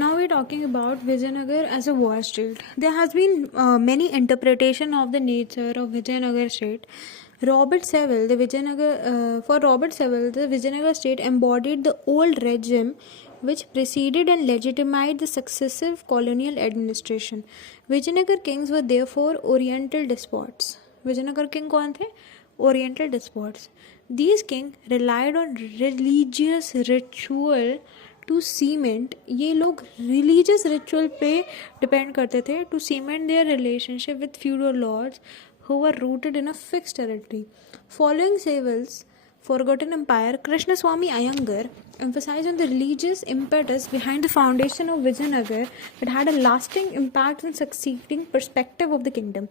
Now we're talking about Vijayanagar as a war state. There has been many interpretation of the nature of Vijayanagar state. Robert Sewell, for Robert Sewell, the Vijayanagar state embodied the old regime which preceded and legitimized the successive colonial administration. Vijayanagar kings were therefore Oriental despots. Vijayanagar king कौन थे? Oriental despots. These kings relied on religious ritual to cement, ये लोग religious ritual पे depend करते थे to cement their relationship with feudal lords who were rooted in a fixed territory. Following Sewell's Forgotten Empire, Krishnaswamy Iyengar emphasized on the religious impetus behind the foundation of Vijayanagar that had a lasting impact on succeeding perspective of the kingdom.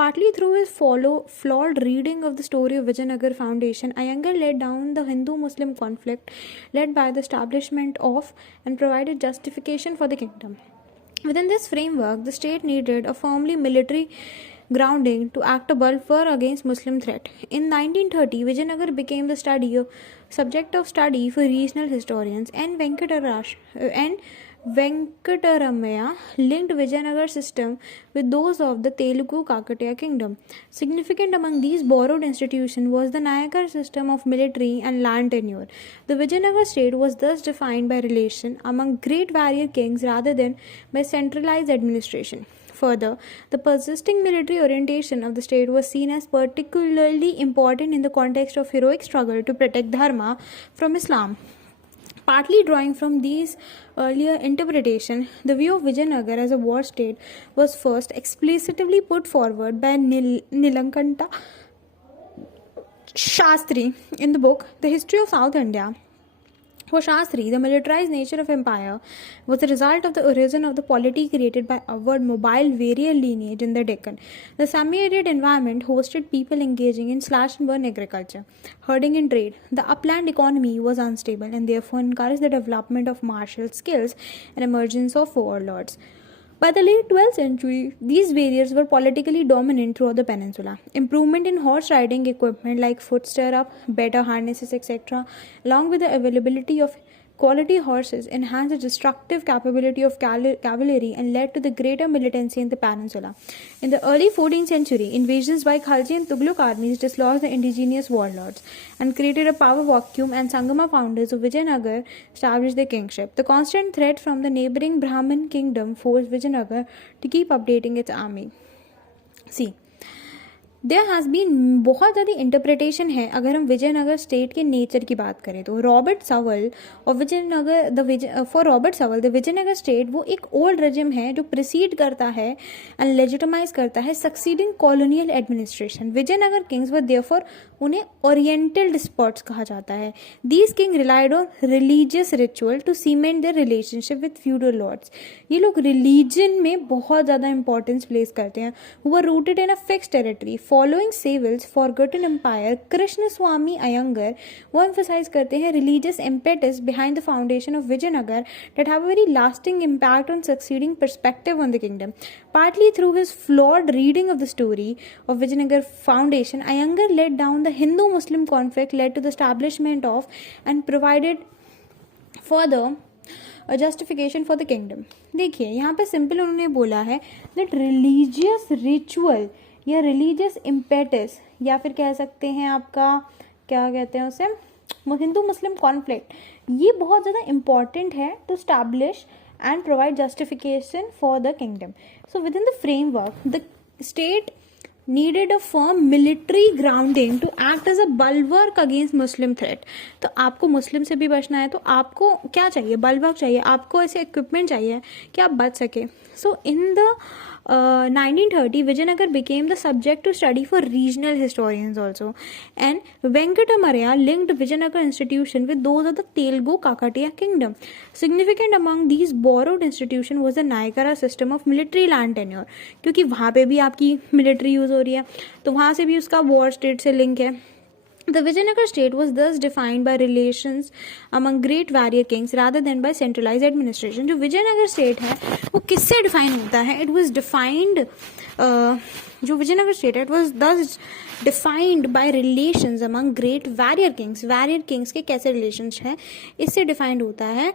Partly through his flawed reading of the story of Vijayanagar foundation, Iyengar laid down the Hindu-Muslim conflict led by the establishment of and provided justification for the kingdom. Within this framework, the state needed a firmly military grounding to act a bulwark against Muslim threat. In 1930, Vijayanagar became the subject of study for regional historians, and Venkateramaya linked Vijayanagar system with those of the Telugu Kakatiya kingdom. Significant among these borrowed institutions was the Nayakar system of military and land tenure. The Vijayanagar state was thus defined by relation among great warrior kings rather than by centralized administration. Further, the persisting military orientation of the state was seen as particularly important in the context of heroic struggle to protect Dharma from Islam. Partly drawing from these earlier interpretation, the view of Vijayanagar as a war state was first explicitly put forward by Nilakanta Shastri in the book The History of South India. For Shastri, the militarized nature of empire was the result of the origin of the polity created by upward mobile warrior lineage in the Deccan. The semi-arid environment hosted people engaging in slash-and-burn agriculture, herding and trade. The upland economy was unstable and therefore encouraged the development of martial skills and emergence of warlords. By the late 12th century, these warriors were politically dominant throughout the peninsula. Improvement in horse riding equipment like foot stirrup, better harnesses, etc., along with the availability of quality horses, enhanced the destructive capability of cavalry and led to the greater militancy in the peninsula. In the early 14th century, invasions by Khalji and Tughlaq armies dislodged the indigenous warlords and created a power vacuum, and Sangama founders of Vijayanagar established their kingship. The constant threat from the neighboring Brahmin kingdom forced Vijayanagar to keep updating its army. See, there has been बहुत ज़्यादा interpretation है अगर हम Vijayanagar state के nature की बात करें तो. रॉबर्ट सवल और for Robert Sewell the Vijayanagar state वो एक ओल्ड रेजिम है जो प्रिसीड करता है एंड लेजिटिमाइज करता है succeeding colonial administration. Vijayanagar kings were therefore उन्हें ओरिएंटल डिस्पॉट्स कहा जाता है. These king relied on religious ritual to cement their relationship with feudal lords. ये लोग रिलीजन में बहुत ज़्यादा इंपॉर्टेंस प्लेस करते हैं. Who were rooted in a fixed territory. Following Sewell's Forgotten Empire Krishnaswamy Aiyangar वो एम्फसाइज करते हैं religious impetus behind the foundation of Vijayanagar that have a very lasting impact on succeeding perspective on the kingdom. Partly through his flawed reading of the story of Vijayanagar foundation, Iyengar laid down the Hindu-Muslim conflict led to the establishment of and provided further a justification for the kingdom. देखिए यहाँ पे simple उन्होंने बोला है that religious ritual या religious impetus या फिर कह सकते हैं आपका क्या कहते हैं उसे हिंदू मुस्लिम कॉन्फ्लिक्ट ये बहुत ज़्यादा इम्पॉर्टेंट है to establish and provide justification for the kingdom. So within the framework the state needed a firm military grounding to act as a bulwark against Muslim threat. तो आपको मुस्लिम से भी बचना है तो आपको क्या चाहिए, बल्वर्क चाहिए, आपको ऐसे इक्विपमेंट चाहिए कि आप बच सके. सो in the 1930 Vijayanagar became the subject to study for regional historians also, and Venkateramaya linked Vijayanagar institution with those of the Telugu Kakatiya kingdom. Significant among these borrowed institution was the Nayakara system of military land tenure, क्योंकि वहाँ पे भी आपकी military use हो रही है तो वहाँ से भी उसका वॉर स्टेट से लिंक है. The Vijayanagar state was thus defined by relations among great warrior kings rather than by centralized administration. जो विजयनगर स्टेट है वो किससे डिफाइन होता है? It was defined जो विजयनगर स्टेट है it was thus defined by relations among great warrior kings. Warrior kings के कैसे relations हैं इससे डिफाइंड होता है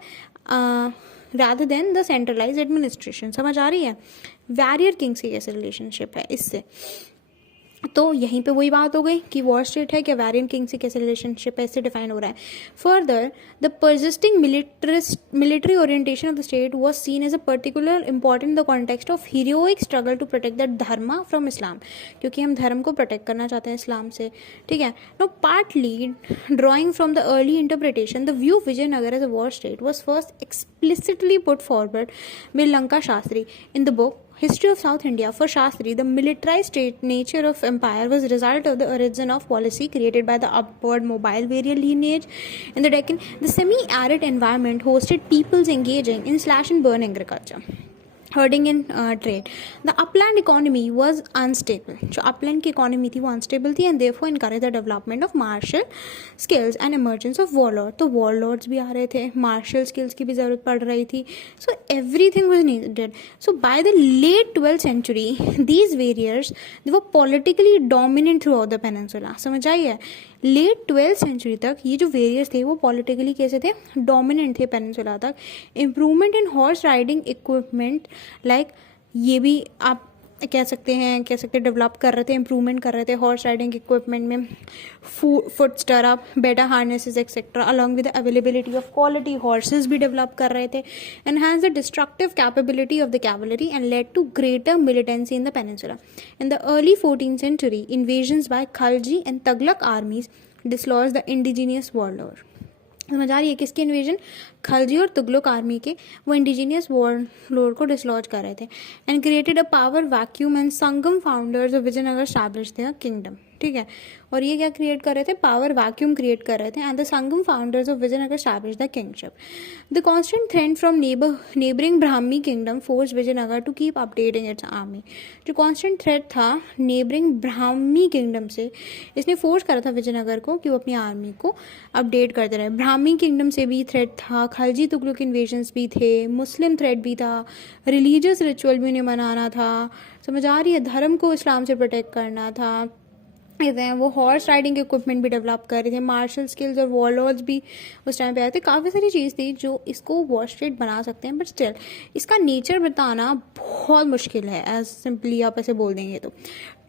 rather than the centralized administration. समझ आ रही है? वॉरियर किंग्स की कैसे रिलेशनशिप है इससे. तो यहीं पे वही बात हो गई कि वॉर स्टेट है क्या, वैरियन किंग से कैसे रिलेशनशिप है, इससे डिफाइन हो रहा है. Further the persisting military orientation of the state was seen as a particular important in the context of heroic struggle to protect the dharma from Islam, क्योंकि हम धर्म को प्रोटेक्ट करना चाहते हैं इस्लाम से. ठीक है. No partly drawing from the early interpretation the view Vijayanagar as a war state was first explicitly put forward by Lanka Shastri in the book History of South India. For Shastri, the militarized state nature of empire was a result of the origin of policy created by the upward mobile varial lineage in the Deccan. The semi-arid environment hosted peoples engaging in slash and burn agriculture, herding and trade. The upland economy was unstable. जो upland की economy थी वो unstable थी and therefore encouraged the development of martial skills and emergence of warlord. तो warlords भी आ रहे थे, martial skills की भी ज़रूरत पड़ रही थी. So everything was needed. So by the late 12th century, these warriors they were politically dominant throughout the peninsula. समझ आई है? लेट 12th सेंचुरी तक ये जो वेरियर्स थे वो पॉलिटिकली कैसे थे, डोमिनेंट थे पेनिनसुला तक. Improvement in horse riding equipment like ये भी आप कह सकते डेवलप कर रहे थे, इम्प्रूवमेंट कर रहे थे हॉर्स राइडिंग इक्विपमेंट में. Foot stirrup, better harnesses etcetera along with the availability of quality horses भी डेवलप कर रहे थे. Enhance the destructive capability of the cavalry and led to greater militancy in the peninsula. In the early 14th century, invasions by Khalji and Tughlaq armies dislodged the indigenous warlord. समझ आ रही है किसकी invasion, Khalji और Tughlaq army के, वो indigenous warlord को dislodge कर रहे थे. And created a power vacuum and Sangama founders of Vijayanagar establish their kingdom. ठीक है. और ये क्या क्रिएट कर रहे थे, पावर वैक्यूम क्रिएट कर रहे थे. And the Sangama founders of Vijayanagar establish the kingship. The constant threat from neighbouring Bahmani kingdom force Vijayanagar to keep updating its army. जो कॉन्स्टेंट थ्रेट था नेबरिंग ब्राह्मी किंगडम से, इसने फोर्स करा था विजयनगर को कि वो अपनी आर्मी को अपडेट करते रहे. ब्राह्मी किंगडम से भी थ्रेट था, खलजी तुगलक इन्वेजन्स भी थे, मुस्लिम थ्रेट भी था, रिलीजियस रिचुअल भी उन्हें मनाना था. समझ आ रही है? धर्म को इस्लाम से प्रोटेक्ट करना था. वो हॉर्स राइडिंग इक्विपमेंट भी डेवलप कर रहे थे, मार्शल स्किल्स और वॉरलॉर्ड्स भी उस टाइम पे आए थे. काफ़ी सारी चीज़ थी जो इसको वॉर स्टेट बना सकते हैं, बट स्टिल इसका नेचर बताना बहुत मुश्किल है एज सिंपली आप ऐसे बोल देंगे तो.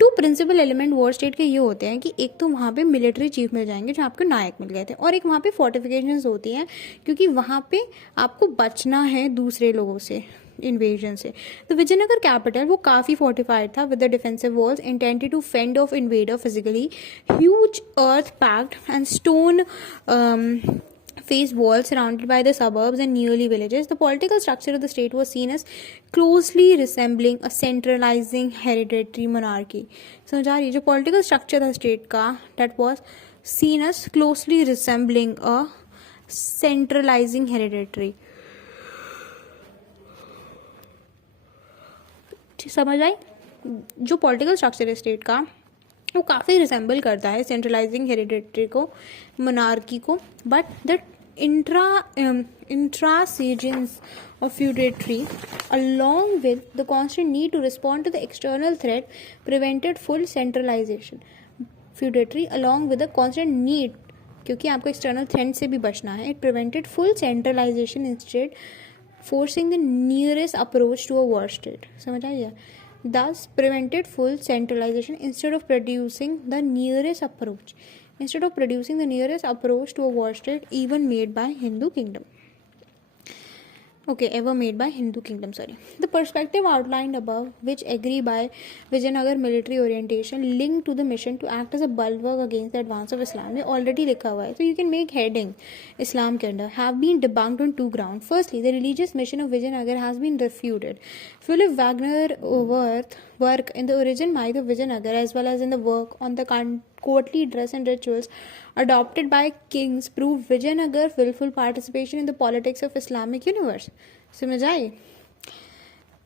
Two principal element war state के ये होते हैं कि एक तो वहाँ पे मिलिट्री चीफ मिल जाएंगे जो आपको नायक मिल गए थे, और एक वहाँ पे फोर्टिफिकेशंस होती हैं क्योंकि वहाँ पे आपको बचना है दूसरे लोगों से, इन्वेजन से. तो विजयनगर कैपिटल वो काफ़ी फोर्टिफाइड था with the defensive walls intended to fend off invader physically. Huge earth packed and stone faced walls surrounded by the suburbs and nearly villages. The political structure of the state was seen as closely resembling a centralizing hereditary monarchy. समझ आ रही है? जो political structure था state का, that was seen as closely resembling a centralizing hereditary. समझ आई? जो political structure है state का वो काफ़ी रिसेंबल करता है सेंट्रलाइजिंग हेरिडिटरी को, मोनार्की को, but the intransigence of feudatory along with the constant need to respond to the external threat prevented full centralization. Feudatory along with the constant need, क्योंकि आपको external threat से भी बचना है, it prevented full centralization instead forcing the nearest approach to a war state. समझ आइए? Thus prevented full centralization instead of producing the nearest approach to a war state even made by Hindu kingdom. Ever made by Hindu kingdom, sorry. The perspective outlined above, which agree by Vijayanagar military orientation, linked to the mission to act as a bulwark against the advance of Islam. ये already लिखा हुआ है, so you can make heading Islam के अंदर, have been debunked on two grounds. Firstly, the religious mission of Vijayanagar has been refuted. Philip Wagner work in the origin myth of Vijayanagar as well as in the work on the courtly dress and rituals adopted by kings prove Vijayanagar willful participation in the politics of Islamic universe. समझ आई?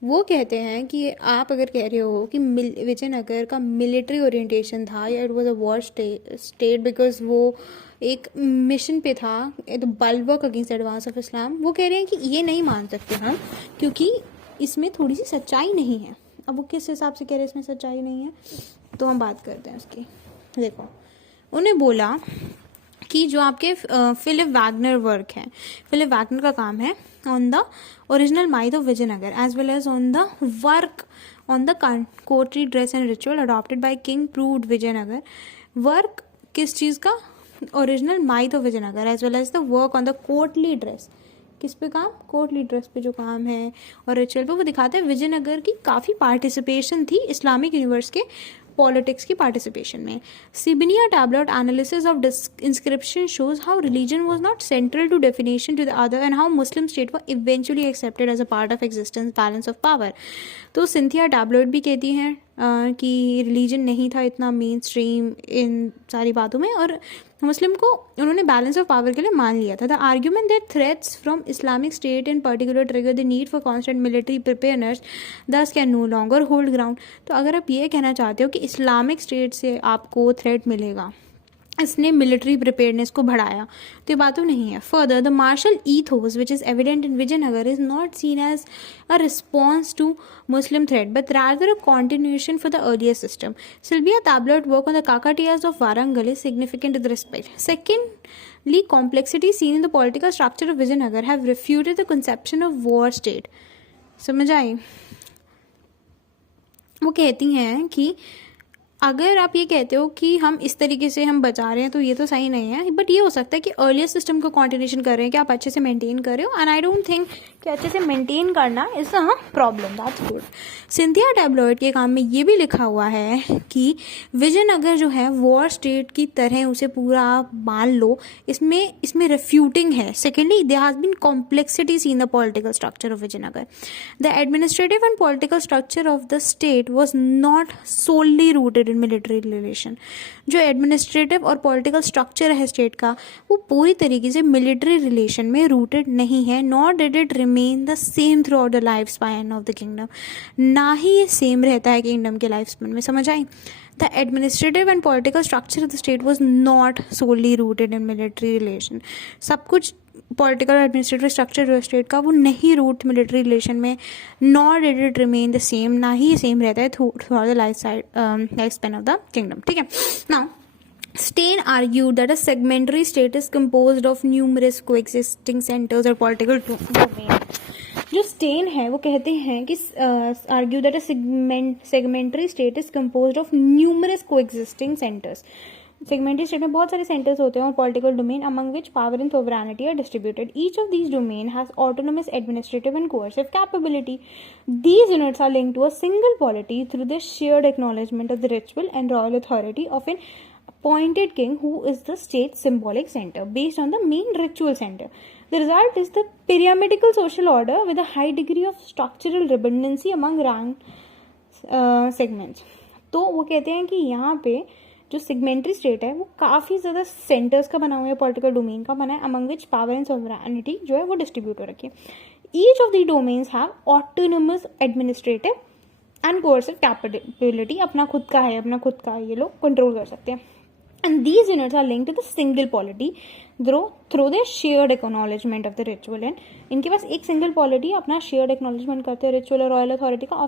वो कहते हैं कि आप अगर कह रहे हो कि विजयनगर का मिलिट्री ओरिएंटेशन था या it was a war state because वो एक मिशन पे था, the bulwark against advance of Islam, वो कह रहे हैं कि ये नहीं मान सकते हम क्योंकि इसमें थोड़ी सी सच्चाई नहीं है. अब वो किस हिसाब से कह रहे हैं इसमें सच्चाई नहीं है, तो हम बात करते हैं उसकी. देखो, उन्हें बोला कि जो आपके फिलिप वैगनर वर्क है, फिलिप वैगनर का काम है on the original myth of Vijayanagar as well as on the work on the courtly dress and ritual adopted by king proved Vijayanagar. Work किस चीज़ का? Original myth of Vijayanagar as well as the work on the courtly dress. किस पे काम? Courtly dress पे जो काम है और रिचुअल पे, वो दिखाता है विजयनगर की काफ़ी पार्टिसिपेशन थी इस्लामिक यूनिवर्स के पॉलिटिक्स की पार्टिसिपेशन में। सिबिनिया Talbot analysis of inscription shows how religion was not central to definition to the other and how Muslim state were eventually accepted as a part of existence balance of power. तो Cynthia Talbot भी कहती हैं कि religion नहीं था इतना main stream in सारी बातों में, और मुस्लिम को उन्होंने बैलेंस ऑफ पावर के लिए मान लिया था। The argument that threats from Islamic state in particular trigger the need for constant military preparedness thus can no longer hold ground. तो अगर आप ये कहना चाहते हो कि इस्लामिक स्टेट से आपको थ्रेट मिलेगा, इसने मिलिट्री प्रिपेयरनेस को बढ़ाया, तो ये बात तो नहीं है। Further the martial ethos which is evident in Vijayanagar is not seen as a response to Muslim threat but rather a continuation for the earlier system. Sylvia Talbot work on the Kakatiyas of Warangal is significant with respect. Secondly, complexity seen in the political structure of Vijayanagar have refuted the conception of war state. समझ आई? वो कहती हैं कि अगर आप ये कहते हो कि हम इस तरीके से हम बचा रहे हैं तो ये तो सही नहीं है, बट ये हो सकता है कि अर्लियर सिस्टम को कॉन्टिन्यूशन कर रहे हैं कि आप अच्छे से मेंटेन कर रहे हो, एंड आई डोंट थिंक कि अच्छे से मेंटेन करना is a problem. That's good. Cynthia tablet के काम में ये भी लिखा हुआ है कि विजयनगर जो है वॉर स्टेट की तरह उसे पूरा मान लो, इसमें रिफ्यूटिंग है। Secondly, there has been complexities in the political structure of Vijayanagar. The administrative and political structure of the state was not solely rooted in military relation. जो एडमिनिस्ट्रेटिव और पॉलिटिकल स्ट्रक्चर है स्टेट का, वो पूरी तरीके से मिलिट्री रिलेशन में rooted नहीं है, not did it remain the same through out the life span of the kingdom. ना ही ये सेम रहता है किंगडम के लाइफ स्पैन में। समझ आई? The administrative and political structure of the state was not solely rooted in military relation. सब कुछ पॉलिटिकल एडमिनिस्ट्रेटिव स्ट्रक्चर जो स्टेट का वो नहीं रूट मिलिट्री रिलेशन में, nor did it remain the same, ना ही सेम रहता है through the life span of the kingdom. ठीक है। Now Stein argued that a segmentary state is composed of numerous coexisting centers or political domains. जो Stein है वो कहते हैं कि argue that a segmentary state is composed of numerous coexisting centres. Segmentary state में बहुत सारे सेंटर्स होते हैं और political domain among which power and sovereignty are distributed. Each of these domain has autonomous administrative and coercive capability. These units are linked to a single polity through the shared acknowledgement of the ritual and royal authority of an appointed king who is the state's symbolic center based on the main ritual center. The result is the pyramidal social order with a high degree of structural redundancy among rank segments. तो वो कहते हैं कि यहाँ पे जो सेगमेंटरी state है वो काफ़ी ज़्यादा सेंटर्स का बना हुआ है, पॉलिटिकल डोमेन का बना है, among which power and sovereignty जो है वो डिस्ट्रीब्यूट हो रखी है। Each of the domains have autonomous administrative and coercive capability. अपना खुद का है, अपना खुद का ये लोग कंट्रोल कर सकते हैं। And these units are linked to the single polity through their shared acknowledgement of the ritual. And इनके पास एक single polity अपना shared acknowledgement करते हैं ritual और royal authority का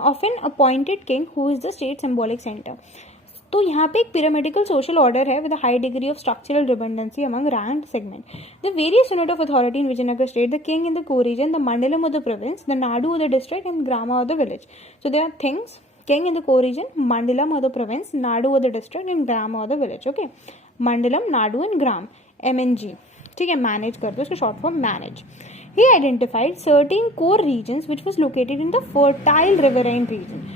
often appointed king who is the state symbolic center. तो यहाँ पे एक pyramidal social order है with a high degree of structural redundancy among ranked segment. The various unit of authority in Vijayanagar state, the king in the co-region, the mandalam of the province, the nadu of the district, and grama of the village. So there are things. King in the co-region, Mandalam or the province, Nadu or the district, and Gram or the village. Okay, Mandalam, Nadu, and Gram, MNG. ठीक है, manage कर दो, इसका short form manage. He identified certain core regions which was located in the fertile riverine region,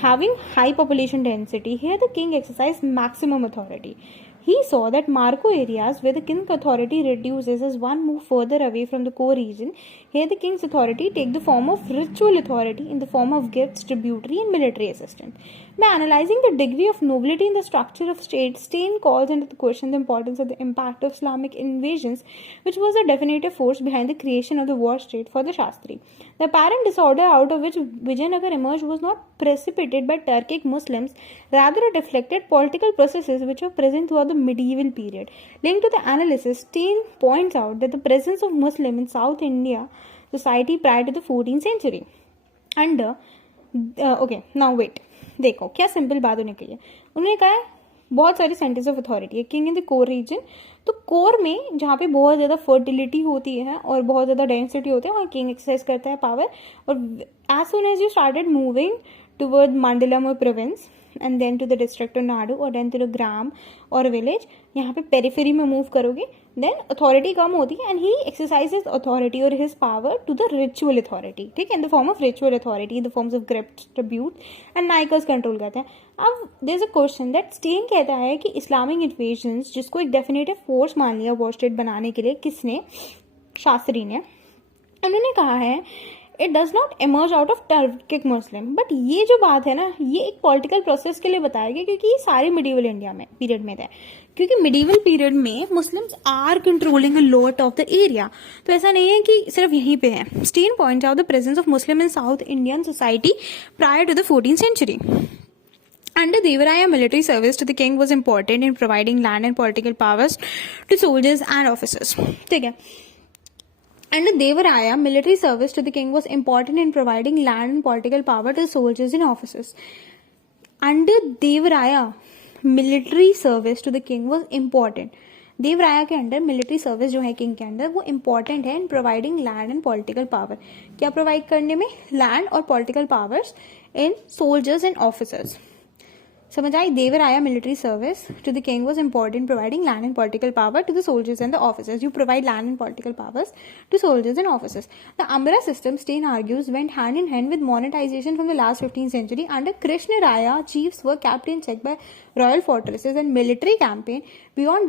having high population density. Here, the king exercised maximum authority. He saw that Marco areas where the king's authority reduces as one move further away from the core region, here the king's authority take the form of ritual authority in the form of gifts, tributary and military assistance. By analyzing the degree of nobility in the structure of state, Stein calls into the question the importance of the impact of Islamic invasions, which was a definitive force behind the creation of the war state for the Shastri. The apparent disorder out of which Vijayanagar emerged was not precipitated by Turkic Muslims, rather it reflected political processes which were present throughout the medieval period. Linked to the analysis, Stein points out that the presence of Muslim in South India society prior to the 14th century. Okay, now wait. देखो क्या simple बात होने के लिए उन्होंने कहा बहुत सारे सेंटर्स ऑफ अथॉरिटी है। King in the core region, तो कोर में जहाँ पे बहुत ज़्यादा फर्टिलिटी होती है और बहुत ज़्यादा डेंसिटी होती है, वहाँ किंग एक्सरसाइज करता है पावर। और as soon as you started moving toward mandalam और province and then to the district और नाडू और देन टू द ग्राम और विलेज, यहाँ पे पेरिफेरी में मूव करोगे, देन अथॉरिटी कम होती है एंड ही एक्सरसाइजेज अथॉरिटी और his power to the ritual authority, ठीक है, in the form of ritual authority, in the forms of gift, tribute and Naikers control करते हैं। अब there is a question that Stein कहता है कि इस्लामिक इन्वेजन्स, जिसको एक डेफिनेटिव फोर्स मान लिया वॉर स्टेट बनाने के लिए, किसने, शास्त्री ने, उन्होंने कहा है it does not emerge out of Turkic Muslim. But ये जो बात है ना, ये एक पॉलिटिकल प्रोसेस के लिए बताया गया, क्योंकि ये सारे मिडिवल इंडिया में पीरियड में थे, क्योंकि मिडिवल पीरियड में Muslims are controlling a lot of the area. तो ऐसा नहीं है कि सिर्फ यहीं पे है। Stein points out the presence of Muslim in South Indian society prior to the 14th century. Under Devaraya, military service to the king was important in providing land and political powers to soldiers and officers. ठीक है, under Devaraya, military service to the king was important in providing land and political power to soldiers and officers. Under Devaraya, military service to the king was important. देवराया के under military service जो है king के under, वो important है in providing land and political power. क्या provide करने में? लैंड और political powers in soldiers and officers. समझ आई? देवराया military service to the king was important in providing land and political power to the soldiers and the officers. You provide land and political powers to soldiers and officers. The Amra system, Stein argues, went hand in hand with monetization from the last 15th century. Under Krishna Raya, chiefs were kept in check by royal fortresses and military campaign. Beyond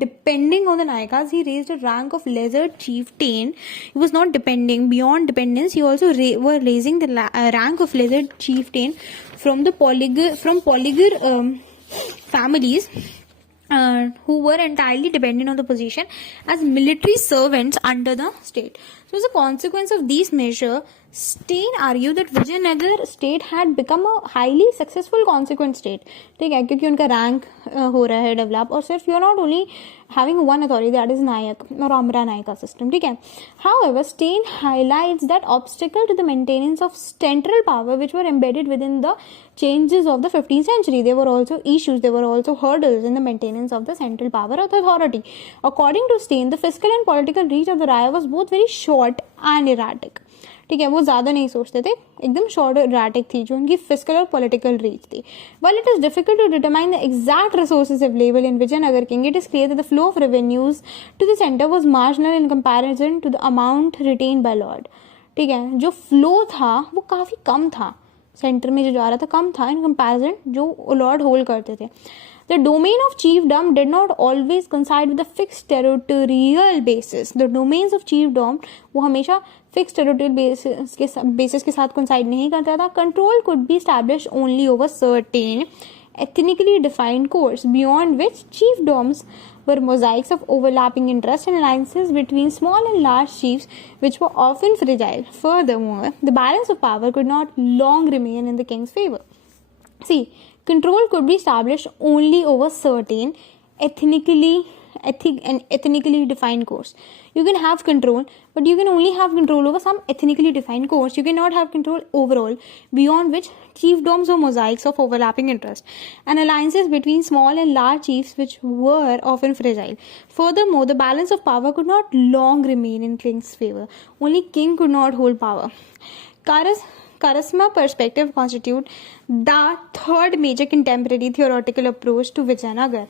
depending on the Nayakas, he raised a rank of lesser chieftain. He was not depending beyond dependence. He also were raising the rank of lesser chieftain from the polygar families who were entirely dependent on the position as military servants under the state. So as a consequence of these measures, Stein argued that Vijayanagar state had become a highly successful consequent state. ठीक है, क्योंकि उनका rank हो रहा है develop, और सिर्फ you are not only having one authority, that is nayak और अमरा नायका system. ठीक है. However, Stein highlights that obstacle to the maintenance of central power which were embedded within the changes of the 15th century. There were also issues, there were also hurdles in the maintenance of the central power of the authority. According to Stein, the fiscal and political reach of the Raya was both very short and erratic. ठीक है, वो ज़्यादा नहीं सोचते थे, एकदम short और erratic थी जो उनकी फिजिकल और पॉलिटिकल रीच थी. While it is difficult to determine the exact resources available in Vijayanagar king, it is clear that the flow of revenues to the center was marginal in comparison to the amount retained by lord. ठीक है, जो flow था वो काफ़ी कम था, centre में जो जा रहा था कम था इन कंपैरिजन जो लॉर्ड होल्ड करते थे. The domain of chiefdom did not always coincide with a fixed territorial basis. The domains of chiefdom वो हमेशा fixed territorial basis के साथ coincide नहीं करता था. Control could be established only over certain ethnically defined cores, beyond which chiefdoms were mosaics of overlapping interests and alliances between small and large chiefs, which were often fragile. Furthermore, the balance of power could not long remain in the king's favor. See, control could be established only over certain ethnically defined cores. You can have control, but you can only have control over some ethnically defined cores. You cannot have control overall, beyond which chiefdoms were mosaics of overlapping interest and alliances between small and large chiefs, which were often fragile. Furthermore, the balance of power could not long remain in king's favor. Only king could not hold power. Karasma perspective constitute the third major contemporary theoretical approach to Vijayanagar.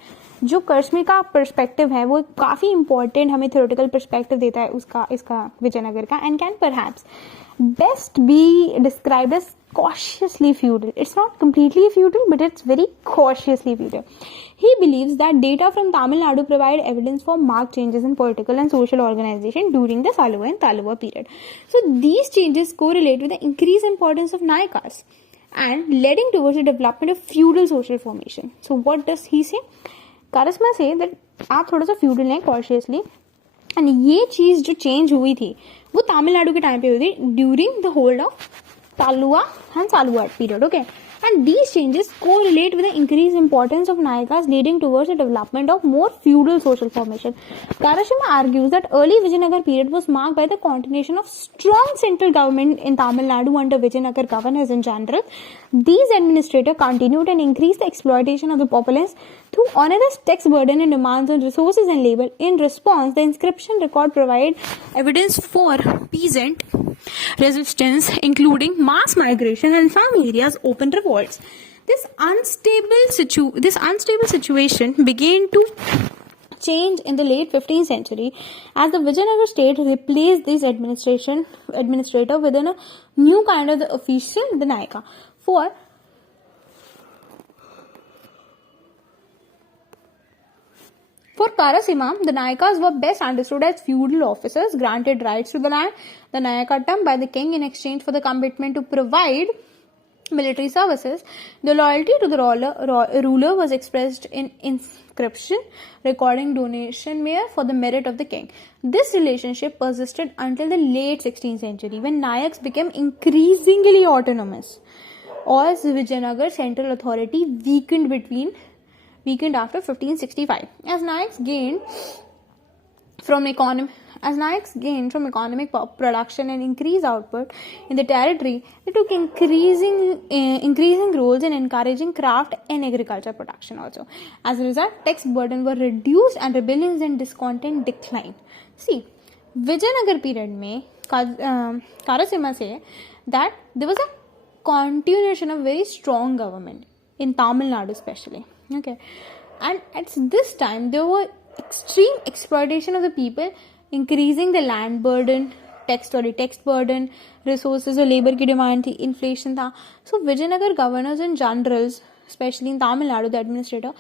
जो करश्मी का perspective है वो काफ़ी important हमें theoretical perspective देता है इसका विजयनगर का, and can perhaps best be described as cautiously feudal. It's not completely feudal, but it's very cautiously feudal. He believes that data from Tamil Nadu provide evidence for marked changes in political and social organization during the Saluva and Taluva period. So these changes correlate with the increased importance of Nayakas and leading towards the development of feudal social formation. So what does he say? Karasma say that आप थोड़ा सा feudal लें cautiously, and ये चीज़ जो change हुई थी वो तमिलनाडु के टाइम पे हुई थी during the hold of Taluva and Saluva period. Okay, And these changes correlate with the increased importance of Nayakas, leading towards the development of more feudal social formation. Karashima argues that early Vijayanagar period was marked by the continuation of strong central government in Tamil Nadu under Vijayanagar governors in general. These administrators continued and increased the exploitation of the populace through onerous tax burden and demands on resources and labor. In response, the inscription record provide evidence for peasant resistance, including mass migration and some areas open revolts. This unstable situation began to change in the late 15th century as the Vijayanagar state replaced this administrator within a new kind of the official, the Nayaka. For Karasimha, the Nayakas were best understood as feudal officers granted rights to the land, the Nayakattam, by the king in exchange for the commitment to provide military services. The loyalty to the ruler was expressed in inscription recording donation made for the merit of the king. This relationship persisted until the late 16th century when Nayaks became increasingly autonomous, as Vijayanagar central authority weakened after 1565. As Nayaks gained from economic production and increased output in the territory, they took increasing roles in encouraging craft and agriculture production also. As a result, tax burden were reduced and rebellions and discontent declined. See, Vijayanagar period mein Karasimha say that there was a continuation of very strong government in Tamil Nadu especially. Okay, and at this time there were extreme exploitation of the people, increasing the land burden, tax burden, resources और labor की demand थी, inflation था. So Vijayanagar governors and generals, especially in Tamil Nadu, the administrator,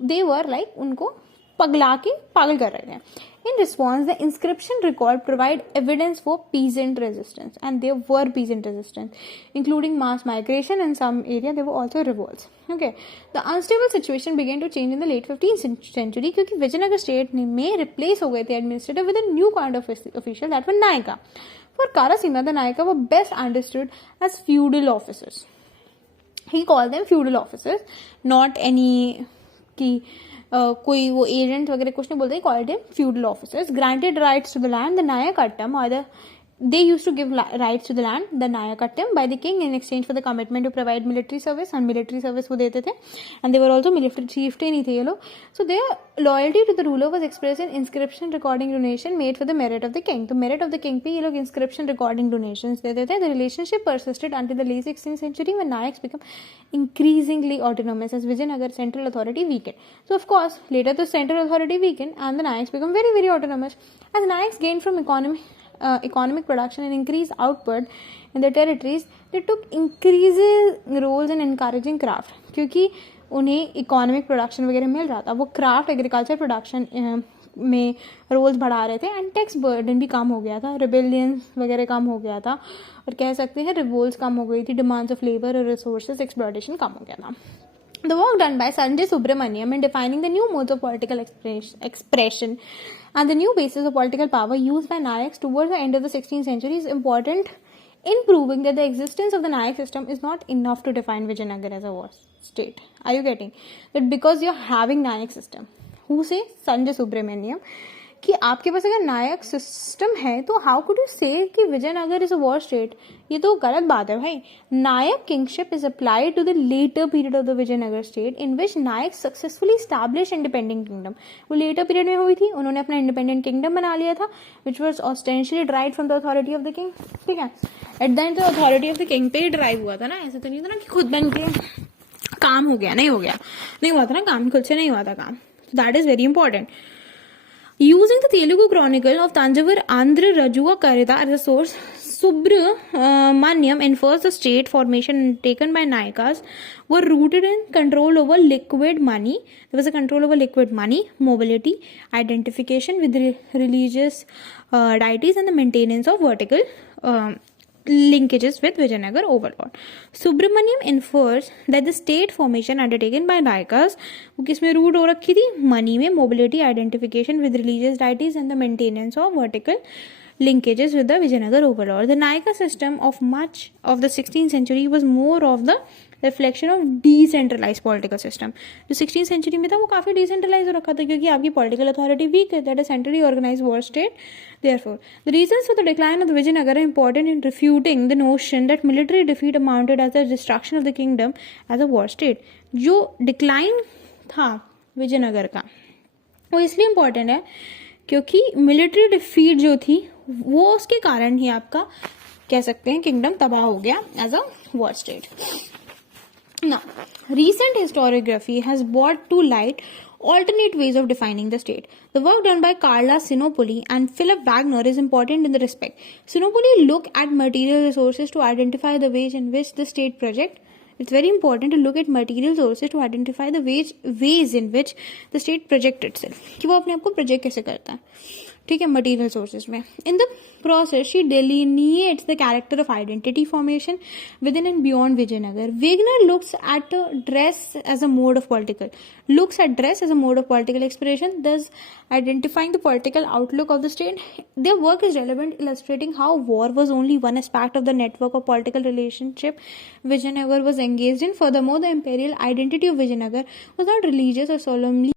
they were like उनको पगला के पागल कर रहे थे. In response, the inscription record provide evidence for peasant resistance, and there were peasant resistance, including mass migration in some area. There were also revolts. Okay, the unstable situation began to change in the late 15th century क्योंकि Vijayanagar state में replace हो गए थे administrator with a new kind of official that were Nayaka. For Karasimha, the Nayaka were best understood as feudal officers. He called them feudal officers, not any की कोई वो agent वगैरह कुछ नहीं बोलते. Called him feudal officers. Granted rights to the land, the nayakattam, और the they used to give rights to the land, the Nayakattam, by the king in exchange for the commitment to provide military service. And military service वो देते थे, and they were also military chieftain ही थे ये लोग. So their loyalty to the ruler was expressed in inscription recording donation made for the merit of the king. तो merit of the king पे ये लोग inscription recording donations देते थे. The relationship persisted until the late 16th century when Nayaks became increasingly autonomous as Vijayanagar central authority weakened. So of course later the central authority weakened and the Nayaks become very very autonomous. As Nayaks gained from economic production and increased output in the territories, they took increasing roles in encouraging craft क्योंकि उन्हें economic production वगैरह मिल रहा था. वो craft agriculture production में roles बढ़ा रहे थे एंड टैक्स बर्डन भी कम हो गया था, रिबेलियंस वगैरह कम हो गया था, और कह सकते हैं रिवोल्ट्स कम हो गई थी, डिमांड्स ऑफ लेबर और रिसोर्सेज एक्सप्लॉयटेशन कम हो गया था. The work done by Sanjay Subramaniam in defining the new modes of political expression and the new basis of political power used by Nayaks towards the end of the 16th century is important in proving that the existence of the Nayak system is not enough to define Vijayanagar as a war state. Are you getting? That because you're having Nayak system. Who say? Sanjay Subramaniam. कि आपके पास अगर नायक system है तो how could you say कि Vijayanagar is a war state. ये तो गलत बात है भाई. Nayaka kingship is applied to the later period of the Vijayanagar state in which Nayaka successfully establish independent kingdom. वो लेटर पीरियड में हुई थी, उन्होंने अपना इंडिपेंडेंट किंगडम बना लिया था which was ostensibly drive from the authority of the king. ठीक है, at the end the authority of the king पे ही ड्राइव हुआ था ना. ऐसे तो नहीं था ना कि खुद बन के काम हो गया, नहीं हो गया, नहीं हुआ था ना काम, खुद से नहीं हुआ था काम. That is very important. Using the Telugu Chronicle of Tanjavur Andhra Rajua Karita as a source, Subramaniam infers the state formation taken by Nayakas were rooted in control over liquid money. There was a control over liquid money, mobility, identification with religious deities, and the maintenance of vertical linkages with Vijayanagar overlord. Subramaniam infers that the state formation undertaken by Nayakas वो किसमें root हो रखी थी? Money में, mobility, identification with religious deities and the maintenance of vertical linkages with the Vijayanagar overlord. The Nayaka system of much of the 16th century was more of the reflection of decentralise political system. जो 16th century में था वो काफ़ी decentralise हो रखा था क्योंकि आपकी पॉलिटिकल अथॉरिटी वीक है, that is centrally organise war state. Therefore, the reasons for the decline of the Vijayanagar are important in refuting the notion that military defeat amounted as the destruction of the kingdom as a war state. जो decline था विजयनगर का वो इसलिए important है क्योंकि military defeat जो थी वो उसके कारण ही आपका कह सकते हैं किंगडम तबाह हो गया as a war state. Now, recent historiography has brought to light alternate ways of defining the state. The work done by Carla Sinopoli and Philip Wagner is important in the respect. Sinopoli look at material resources to identify the ways in which the state project. It's very important to look at material sources to identify the ways in which the state project itself. कि वो अपने आप को project कैसे करता है, ठीक है, मटीरियल सोर्सेज में। In the process she delineates the character of identity formation within and beyond Vijayanagar. Wagner looks at dress as a mode of political expression, thus identifying the political outlook of the state. Their work is relevant, illustrating how war was only one aspect of the network of political relationship Vijayanagar was engaged in. Furthermore, the imperial identity of Vijayanagar was not religious or solemnly